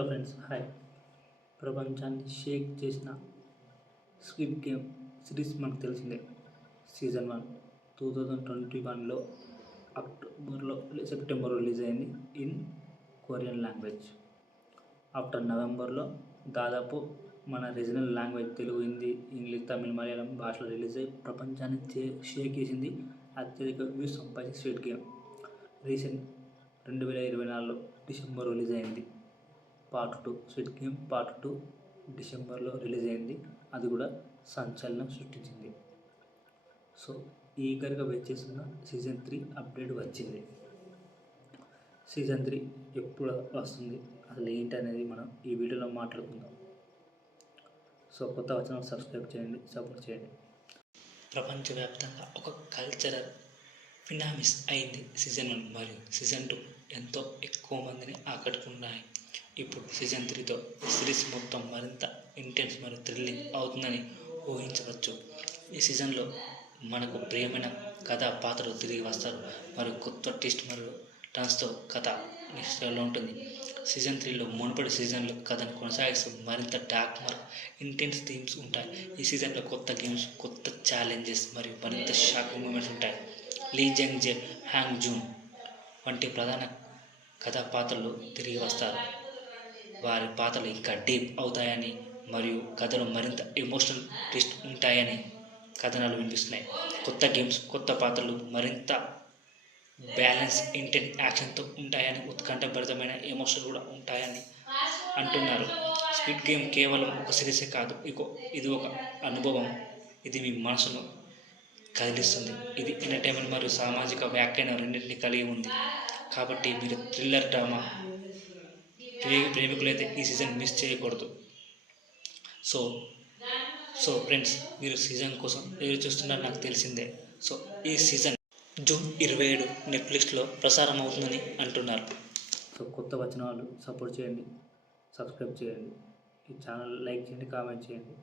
Hello friends, hi. ప్రపంచాన్ని షేక్ చేసిన squid game series మనకు తెలిసిందే. సీజన్ 1 2021లో సెప్టెంబర్ రిలీజ్ అయింది ఇన్ కొరియన్ లాంగ్వేజ్. ఆఫ్టర్ నవంబర్లో దాదాపు మన regional language Telugu, Hindi, English, Tamil, Malayalam భాషలో రిలీజ్ అయ్యి ప్రపంచాన్ని షేక్ చేసింది. అత్యధిక వ్యూస్ సంపాదించిన స్క్విడ్ గేమ్ రీసెంట్ 2024లో డిసెంబర్ రిలీజ్ అయింది. పార్ట్ 2 స్క్విడ్ గేమ్ పార్ట్ 2 డిసెంబర్లో రిలీజ్ అయింది. అది కూడా సంచలనం సృష్టించింది. సో ఈగర్గా వెయిట్ చేస్తున్న సీజన్ 3 అప్డేట్ వచ్చింది. సీజన్ 3 ఎప్పుడు వస్తుంది, అసలు ఏంటి అనేది మనం ఈ వీడియోలో మాట్లాడుకుందాం. సో కొత్త వచ్చిన సబ్స్క్రైబ్ చేయండి, సపోర్ట్ చేయండి. ప్రపంచవ్యాప్తంగా ఒక కల్చరల్ ఫినామిస్ అయింది సీజన్ 1 మరియు సీజన్ 2 ఎంతో ఎక్కువ మందిని ఆకట్టుకున్నాయి. ఇప్పుడు సీజన్ 3తో సిరీస్ మొత్తం మరింత ఇంటెన్స్ మరియు థ్రిల్లింగ్ అవుతుందని ఊహించవచ్చు. ఈ సీజన్లో మనకు ప్రియమైన కథా పాత్రలు తిరిగి వస్తారు మరియు కొత్త ట్విస్ట్ మరియు టర్న్స్తో కథ నిశ్చయంలో ఉంటుంది. సీజన్ 3లో మునుపటి సీజన్లో కథను కొనసాగిస్తూ మరింత డార్క్ మరియు ఇంటెన్స్ థీమ్స్ ఉంటాయి. ఈ సీజన్లో కొత్త గేమ్స్, కొత్త ఛాలెంజెస్ మరియు మరింత షాకింగ్ మూమెంట్స్ ఉంటాయి. లీ జంగ్ జే, హ్యాంగ్ జూన్ వంటి ప్రధాన కథా పాత్రలు తిరిగి వస్తారు. వారి పాత్రలు ఇంకా డీప్ అవుతాయని మరియు కథలో మరింత ఎమోషనల్ ట్విస్ట్ ఉంటాయని కథనాలు వినిపిస్తున్నాయి. కొత్త గేమ్స్, కొత్త పాత్రలు, మరింత బ్యాలెన్స్, ఇంటెన్స్ యాక్షన్తో ఉంటాయని, ఉత్కంఠభరితమైన ఎమోషన్ కూడా ఉంటాయని అంటున్నారు. స్క్విడ్ గేమ్ కేవలం ఒక సిరీసే కాదు, ఇది ఒక అనుభవం. ఇది మీ మనసును కదిలిస్తుంది. ఇది ఎంటర్టైన్మెంట్ మరియు సామాజిక వ్యాఖ్యానం రెండింటినీ కలిగి ఉంది. కాబట్టి మీరు థ్రిల్లర్, డ్రామా ప్రేమికులైతే ఈ సీజన్ మిస్ చేయకూడదు. సో ఫ్రెండ్స్, మీరు సీజన్ కోసం ఎదురు చూస్తున్నారు నాకు తెలిసిందే. సో ఈ సీజన్ జూన్ 27 నెట్ఫ్లిక్స్లో ప్రసారం అవుతుందని అంటున్నారు. సో కొత్త వచ్చిన వాళ్ళు సపోర్ట్ చేయండి, సబ్స్క్రైబ్ చేయండి, ఈ ఛానల్ లైక్ చేయండి, కామెంట్ చేయండి.